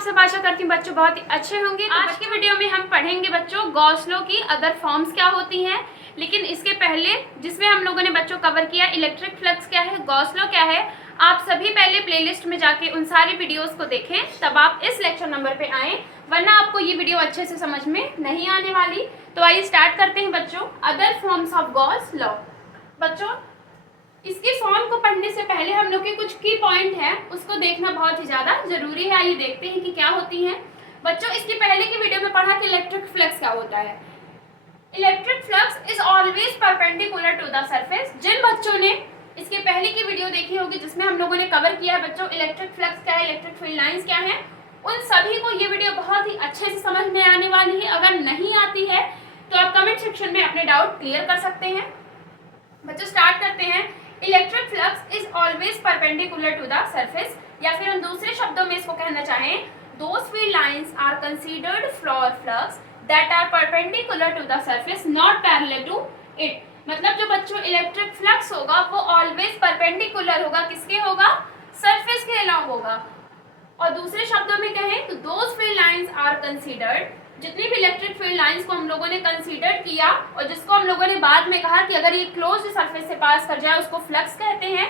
आप सब आशा करती हूँ बच्चों बहुत ही अच्छे होंगे। तो आज की वीडियो में हम पढ़ेंगे बच्चों गॉस लॉ की अदर फॉर्म्स क्या होती हैं। लेकिन इसके पहले जिसमें हम लोगों ने बच्चों कवर किया इलेक्ट्रिक फ्लक्स क्या है, गॉस लॉ क्या है, आप सभी पहले प्लेलिस्ट में जाके उन सारी वीडियोस को देखें, तब आप इस लेक्चर नंबर पे आएँ, वरना आपको ये वीडियो अच्छे से समझ में नहीं आने वाली। तो आइए स्टार्ट करते हैं बच्चों, other forms of Gauss law. बच्चों इसकी फॉर्म को पढ़ने से पहले हम लोग के कुछ की पॉइंट है उसको देखना बहुत ही ज्यादा जरूरी है। आइए देखते हैं कि क्या होती हैं। बच्चों इसके पहले की वीडियो में पढ़ा कि इलेक्ट्रिक फ्लक्स क्या होता है। Electric flux is always perpendicular to the surface. जिन बच्चों ने इसके पहले की वीडियो देखी होगी जिसमें हम लोगों ने कवर किया है बच्चों इलेक्ट्रिक फ्लक्स क्या है, इलेक्ट्रिक फील्ड लाइंस क्या है, उन सभी को ये वीडियो बहुत ही अच्छे से समझ में आने वाली है। अगर नहीं आती है तो आप कमेंट सेक्शन में अपने डाउट क्लियर कर सकते हैं। बच्चों स्टार्ट करते हैं। Electric flux is always perpendicular to the surface, या फिर हम दूसरे शब्दों में इसको कहना चाहें those field lines are considered floor flux that are perpendicular to the surface not parallel to it. मतलब जो बच्चों इलेक्ट्रिक फ्लक्स होगा वो ऑलवेज परपेंडिकुलर होगा, किसके होगा, सरफेस के अलावा होगा। और दूसरे शब्दों में कहें तो those field lines are considered, जितनी भी इलेक्ट्रिक फील्ड लाइंस को हम लोगों ने कंसीडर किया और जिसको हम लोगों ने बाद में कहा कि अगर ये क्लोज्ड सरफेस से पास कर जाए उसको फ्लक्स कहते हैं,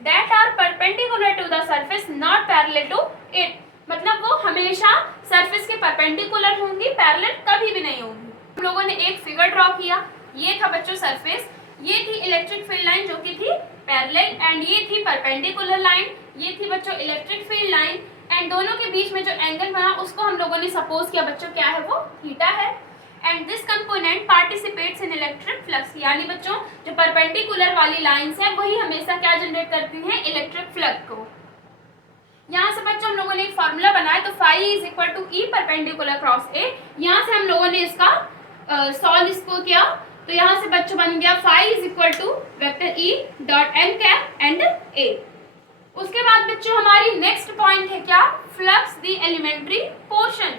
that are perpendicular to the surface not parallel to it. मतलब वो हमेशा सरफेस के परपेंडिकुलर होंगी, पैरेलल कभी भी नहीं होंगी। हम लोगों ने एक फिगर ड्रॉ किया, ये था बच्चों सरफेस, ये थी इलेक्ट्रिक फील्ड लाइन जो कि थी पैरेलल, एंड ये थी परपेंडिकुलर लाइन, ये थी बच्चों इलेक्ट्रिक फील्ड लाइन, एंड दोनों के बीच में जो एंगल बना उसको हम लोगों ने सपोज किया बच्चों क्या है, वो थीटा है। And this component participates in electric flux, यानी बच्चों जो परपेंडिकुलर वाली लाइंस है वही हमेशा क्या जनरेट करती हैं, इलेक्ट्रिक फ्लक्स को। यहाँ से बच्चों हम लोगों ने एक फार्मूला बनाया, तो phi is equal to E perpendicular cross A. यहाँ से हम लोगों ने इसका सॉल्व इसको किया, तो यहाँ से बच्चों बन गया phi is equal to vector E dot N cap and A. उसके बाद बच्चों हमारी नेक्स्ट पॉइंट है क्या, फ्लक्स द एलिमेंट्री पोर्शन।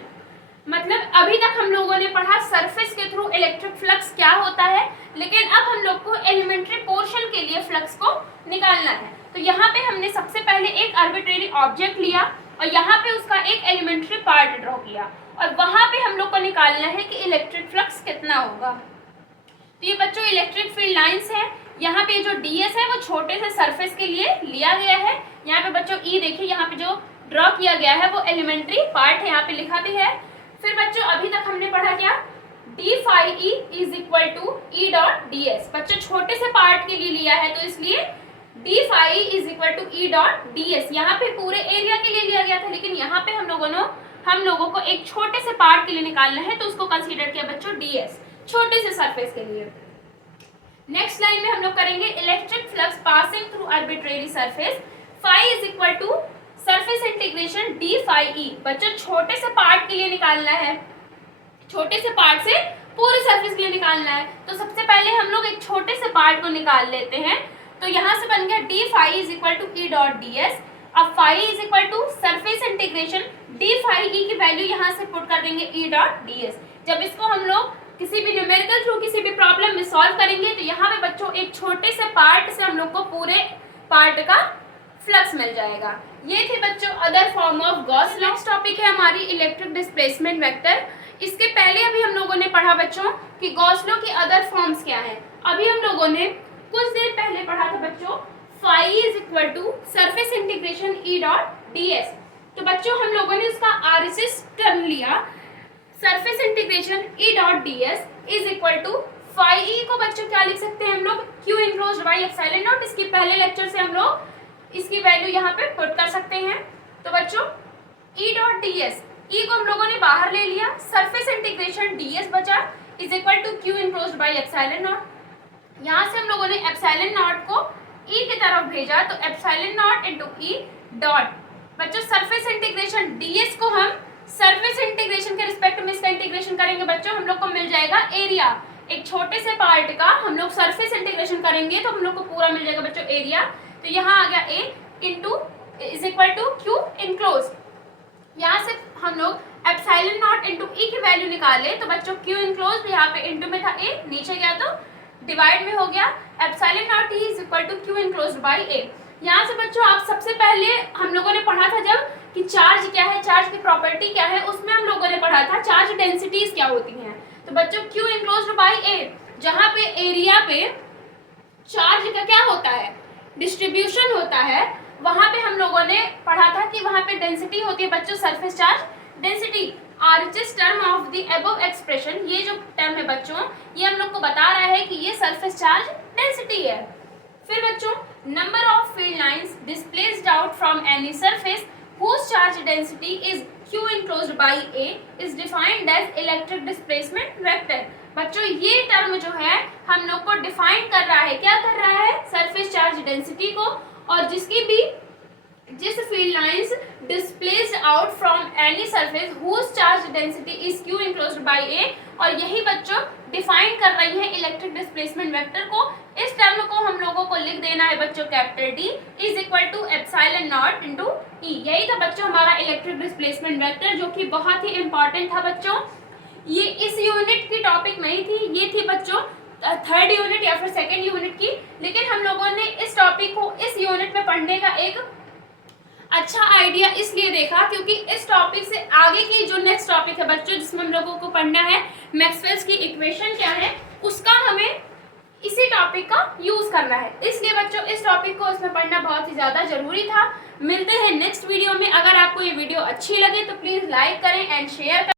मतलब अभी तक हम लोगों ने पढ़ा सरफेस के थ्रू इलेक्ट्रिक फ्लक्स क्या होता है, लेकिन अब हम लोग को एलिमेंट्री पोर्शन के लिए फ्लक्स को निकालना है। तो यहाँ पे हमने सबसे पहले एक आर्बिट्रेरी ऑब्जेक्ट लिया और यहाँ पे उसका एक एलिमेंट्री पार्ट ड्रॉ किया और वहां पे हम लोग को निकालना है कि इलेक्ट्रिक फ्लक्स कितना होगा। तो ये बच्चों इलेक्ट्रिक फील्ड लाइंस है, यहाँ पे जो ds है वो छोटे से सरफेस के लिए लिया गया है। यहाँ पे बच्चों E देखिए, यहाँ पे जो ड्रॉ किया गया है वो एलिमेंट्री पार्ट है, यहाँ पे लिखा भी है। फिर बच्चों अभी तक हमने पढ़ा क्या, d phi E is equal to E dot ds। बच्चों छोटे से पार्ट के लिए लिया है तो इसलिए d phi E is equal to E dot ds। यहाँ पे पूरे एरिया के लिए लिया गया था, लेकिन यहाँ पे हम लोगों को एक छोटे से पार्ट के लिए निकालना है तो उसको कंसीडर किया बच्चों ds, छोटे से सरफेस के लिए। नेक्स्ट लाइन में हम लोग करेंगे electric flux passing through arbitrary surface, phi is equal to surface integration D phi E. बच्चों छोटे से पार्ट के लिए निकालना है, छोटे से पार्ट से पूरे सरफेस के लिए निकालना है। तो सबसे पहले हम लोग एक छोटे से पार्ट को निकाल लेते हैं, तो यहाँ से बन गया D phi is equal to E dot D S. अब phi is equal to surface integration D phi E की वैल्यू यहाँ से पुट कर देंगे ई डॉट डी एस। जब इसको हम लोग किसी भी न्यूमेरिकल थ्रू किसी भी प्रॉब्लम में सॉल्व करेंगे तो यहाँ पे बच्चों एक छोटे से पार्ट से हम लोग को पूरे पार्ट का फ्लक्स मिल जाएगा। ये थे बच्चों other form of Gauss law. Next topic है हमारी इलेक्ट्रिक डिस्प्लेसमेंट वेक्टर। इसके पहले अभी हम लोगों ने पढ़ा बच्चों कि गॉस लॉ की अदर फॉर्म्स क्या है। अभी हम लोगों ने कुछ देर पहले पढ़ा था बच्चों phi is equal to surface integration E dot D S. तो बच्चों हम लोगों ने उसका आरएसएस टर्म लिया, surface integration E dot D S is equal to phi E को बच्चों क्या लिख सकते हैं हम लोग, Q enclosed by epsilon naught. इसकी पहले लेक्चर से हम लोग इसकी वैल्यू यहाँ पे पुट कर सकते हैं। तो बच्चों E dot D S, E को हम लोगों ने बाहर ले लिया, सरफेस इंटीग्रेशन डी एस बचा is equal to Q enclosed by epsilon naught. यहाँ से हम लोगों ने एप्सिलॉन नॉट को ई की तरफ भेजा तो epsilon not into E dot. बच्चों सरफेस इंटीग्रेशन डी एस को हम सरफेस इंटीग्रेशन के रिस्पेक्ट में इसका इंटीग्रेशन करेंगे बच्चों, हम लोग को मिल जाएगा एरिया। एक छोटे से पार्ट का हम लोग सरफेस इंटीग्रेशन करेंगे तो हम लोग को पूरा मिल जाएगा बच्चों एरिया। तो यहाँ आ गया A into is equal to Q enclose. यहाँ से हम लोग एप्सिलॉन नॉट इंटू ई की वैल्यू निकाले तो बच्चों क्यू इनक्लोज यहाँ पे इंटू में था ए, नीचे गया तो डिवाइड में हो गया epsilon naught E is equal to Q enclose by A. यहाँ से बच्चों आप सबसे पहले हम लोगों ने पढ़ा था जब कि चार्ज क्या है, चार्ज की प्रॉपर्टी प्रॉपर्टी क्या है, उसमें हम लोगों ने पढ़ा था चार्ज डेंसिटीज क्या होती हैं। तो बच्चों Q इनक्लोज्ड बाई ए, जहां पे एरिया पे चार्ज का क्या होता है, डिस्ट्रीब्यूशन होता है, वहां पे हम लोगों ने पढ़ा था कि वहां पे डेंसिटी होती है बच्चों surface charge density. RHS term of the above expression, ये जो टर्म है बच्चों ये हम लोग को बता रहा है कि ये सरफेस चार्ज डेंसिटी है। फिर बच्चों number of field lines displaced out from any surface whose charge density is Q enclosed by A is defined as electric displacement vector। बच्चों ये टर्म जो है हम लोग को डिफाइन कर रहा है, क्या कर रहा है, सरफेस चार्ज डेंसिटी को, और जिस field lines displaced out from any surface whose charge density is Q enclosed by A, और यही बच्चों डिफाइन कर रही है इलेक्ट्रिक डिस्प्लेसमेंट वेक्टर को। इस टर्म को हम लोगों को लिख देना है बच्चों capital D is equal to epsilon naught into E। यही था बच्चों हमारा इलेक्ट्रिक डिस्प्लेसमेंट वेक्टर, जो कि बहुत ही इंपॉर्टेंट था बच्चों। ये इस यूनिट की टॉपिक नहीं थी, ये थी बच्चों थर्ड यूनिट या फिर सेकेंड यूनिट की, लेकिन हम लोगों ने इस टॉपिक को इस यूनिट में पढ़ने का एक अच्छा आइडिया इसलिए देखा क्योंकि इस टॉपिक से आगे की जो नेक्स्ट टॉपिक है बच्चों जिसमें हम लोगों को पढ़ना है मैक्सवेल्स की इक्वेशन क्या है, उसका हमें इसी टॉपिक का यूज करना है। इसलिए बच्चों इस टॉपिक को इसमें पढ़ना बहुत ही ज्यादा जरूरी था। मिलते हैं नेक्स्ट वीडियो में। अगर आपको ये वीडियो अच्छी लगे तो प्लीज लाइक करें एंड शेयर करें।